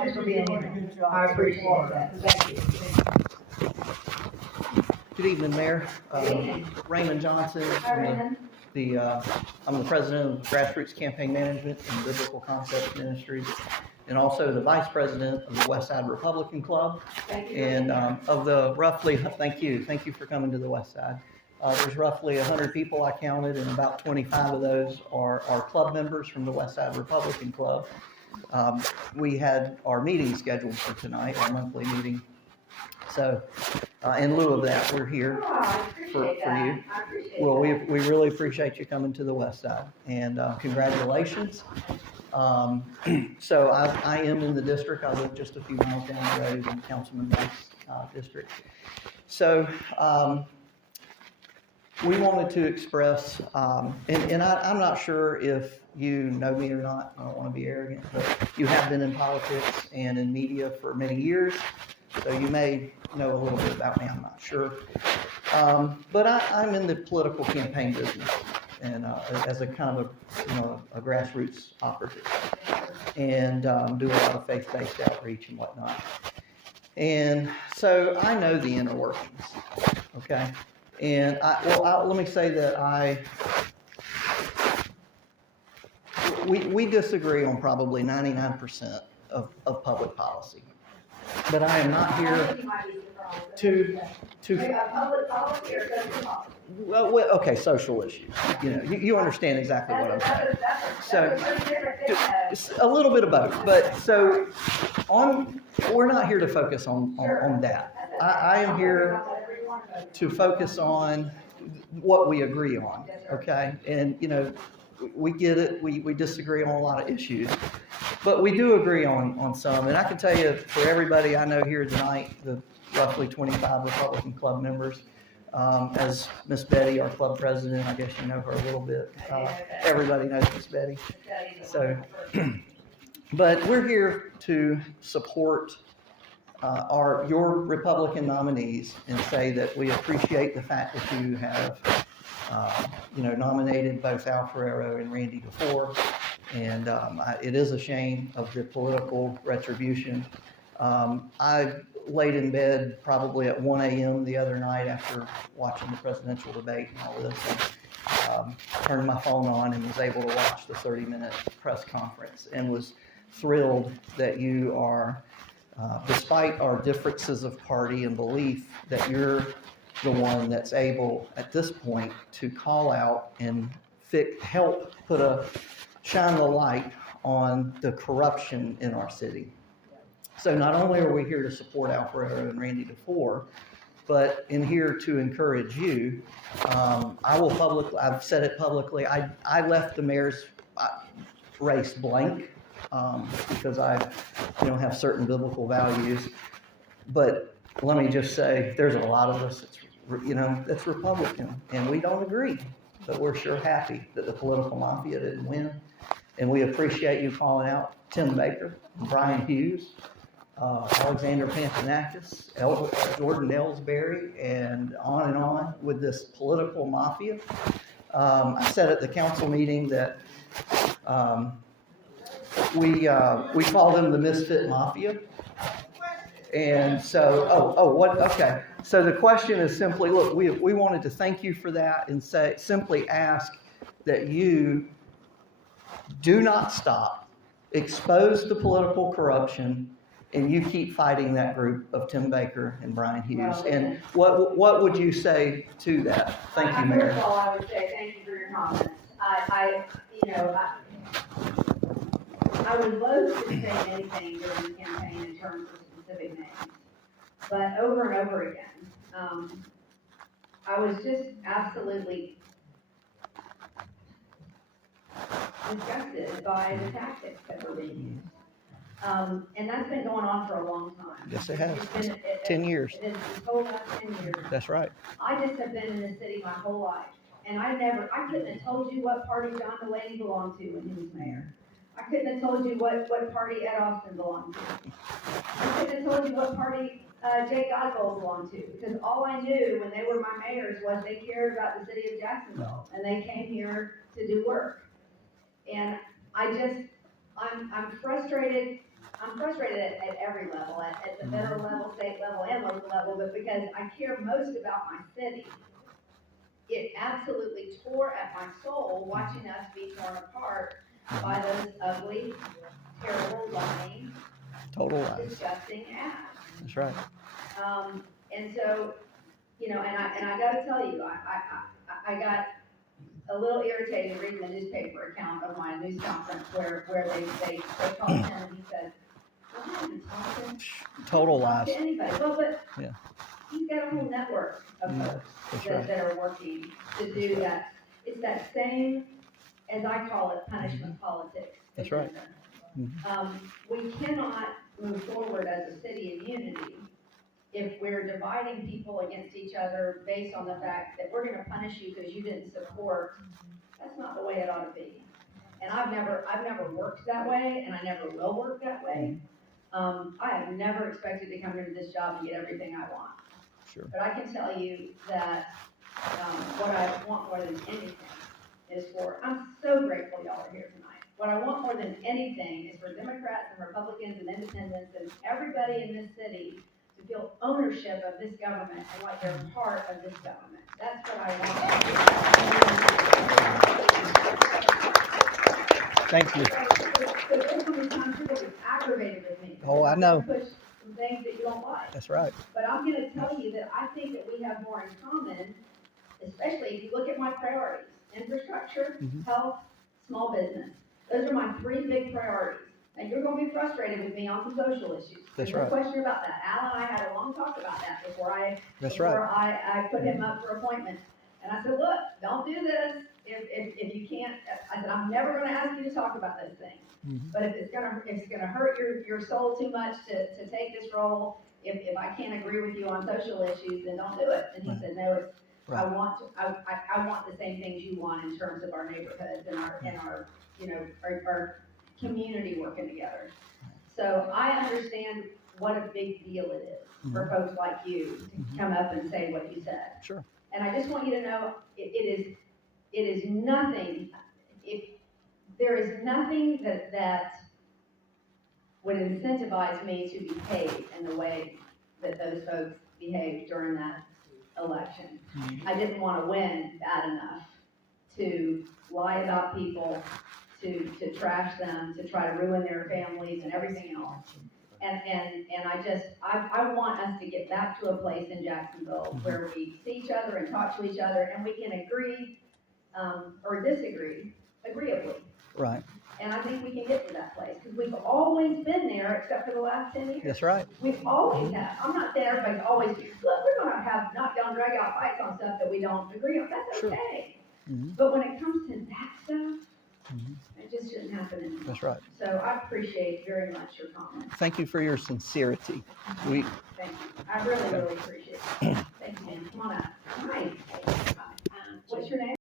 Thanks for being here. I appreciate that. Thank you. Good evening, Mayor. Raymond Johnson. I'm the president of Grassroots Campaign Management and Biblical Concepts Ministries, and also the vice president of the West Side Republican Club. And of the roughly, thank you for coming to the West Side. There's roughly 100 people I counted, and about 25 of those are club members from the West Side Republican Club. We had our meeting scheduled for tonight, our monthly meeting. So, in lieu of that, we're here for you. Well, we really appreciate you coming to the West Side, and congratulations. So I am in the district. I live just a few miles down the road in Councilman Wright's district. So we wanted to express, and I'm not sure if you know me or not. I don't want to be arrogant, but you have been in politics and in media for many years. So you may know a little bit about me, I'm not sure. But I'm in the political campaign business, and as a kind of a grassroots operative, and do a lot of faith-based outreach and whatnot. And so I know the inner workings, okay? And let me say that we disagree on probably 99% of public policy. But I am not here to public policy or social policy? well, okay, social issues. You understand exactly what I'm saying. So a little bit of both. But so we're not here to focus on that. I am here to focus on what we agree on. Okay, and we get it. We disagree on a lot of issues. But we do agree on some, and I can tell you for everybody I know here tonight, the roughly 25 Republican club members, as Miss Betty, our club president, I guess you know her a little bit. Everybody knows Miss Betty. So, but we're here to support your Republican nominees and say that we appreciate the fact that you have, nominated both Al Ferrero and Randy DeFore. And it is a shame of the political retribution. I laid in bed probably at 1 a.m. the other night after watching the presidential debate and all this, and turned my phone on and was able to watch the 30-minute press conference and was thrilled that you are, despite our differences of party and belief, that you're the one that's able at this point to call out and help shine the light on the corruption in our city. So not only are we here to support Al Ferrero and Randy DeFore, but in here to encourage you. I've said it publicly, I left the mayor's race blank because I have certain biblical values. But let me just say, there's a lot of us that's Republican, and we don't agree. But we're sure happy that the political mafia didn't win. And we appreciate you calling out Tim Baker, Brian Hughes, Alexander Pantanakis, Jordan Ellsbury, and on with this political mafia. I said at the council meeting that we call them the misfit mafia. And so, okay. So the question is simply, look, we wanted to thank you for that and simply ask that you do not stop, expose the political corruption, and you keep fighting that group of Tim Baker and Brian Hughes. And what would you say to that? Thank you, Mayor. First of all, I would say thank you for your comments. I would loathe to say anything during the campaign in terms of specific names, but over and over again, I was just absolutely disgusted by the tactics that were being used. And that's been going on for a long time. Yes, it has. 10 years. It's this whole last 10 years. That's right. I just have been in this city my whole life. And I couldn't have told you what party John Delaney belonged to when he was mayor. I couldn't have told you what party Ed Austin belonged to. I couldn't have told you what party Jake Godbold belonged to. Because all I knew when they were my mayors was they cared about the city of Jacksonville. And they came here to do work. And I'm frustrated I'm frustrated at every level, at the federal level, state level, and local level, but because I care most about my city. It absolutely tore at my soul watching us be torn apart by those ugly, terrible, lying, Total lies. disgusting ads. That's right. And so, and I gotta tell you, I got a little irritated reading the newspaper account of my news conference where they called him and he said, I'm not even talking. Total lies. To anybody. Well, but Yeah. he's got a whole network of folks right. that are working to do that. It's that same, as I call it, punishment politics. That's right. We cannot move forward as a city in unity if we're dividing people against each other based on the fact that we're gonna punish you because you didn't support. That's not the way it ought to be. And I've never worked that way, and I never will work that way. I have never expected to come into this job and get everything I want. Sure. But I can tell you that what I want more than anything is I'm so grateful y'all are here tonight. What I want more than anything is for Democrats and Republicans and independents and everybody in this city to feel ownership of this government and like they're part of this government. That's what I want. Thank you. So there's so many times people get aggravated with me. Oh, I know. Push some things that you don't like. That's right. But I'm going to tell you that I think that we have more in common, especially if you look at my priorities: infrastructure, health, small business. Those are my three big priorities. And you're going to be frustrated with me on some social issues. That's There's right. no question about that. Al and I had a long talk about that before I put him up for appointment. And I said, look, don't do this if you can't. I said, I'm never going to ask you to talk about those things. But if it's gonna hurt your soul too much to take this role, if I can't agree with you on social issues, then don't do it. And he said, no, it's I want the same things you want in terms of our neighborhoods and our community working together. So I understand what a big deal it is for folks like you to come up and say what you said. Sure. And I just want you to know it is nothing. There is nothing that would incentivize me to behave in the way that those folks behaved during that election. I didn't want to win bad enough to lie about people, to trash them, to try to ruin their families and everything else. And I want us to get back to a place in Jacksonville where we see each other and talk to each other and we can agree or disagree agreeably. Right. And I think we can get to that place because we've always been there except for the last 10 years. That's right. We've always had. I'm not saying everybody's always, look, we're going to have knockdown, drag out fights on stuff that we don't agree on. That's okay. But when it comes to that stuff, it just shouldn't happen anymore. That's right. So I appreciate very much your comments. Thank you for your sincerity. Thank you. I really, really appreciate it. Thank you, man. Come on up. Nice.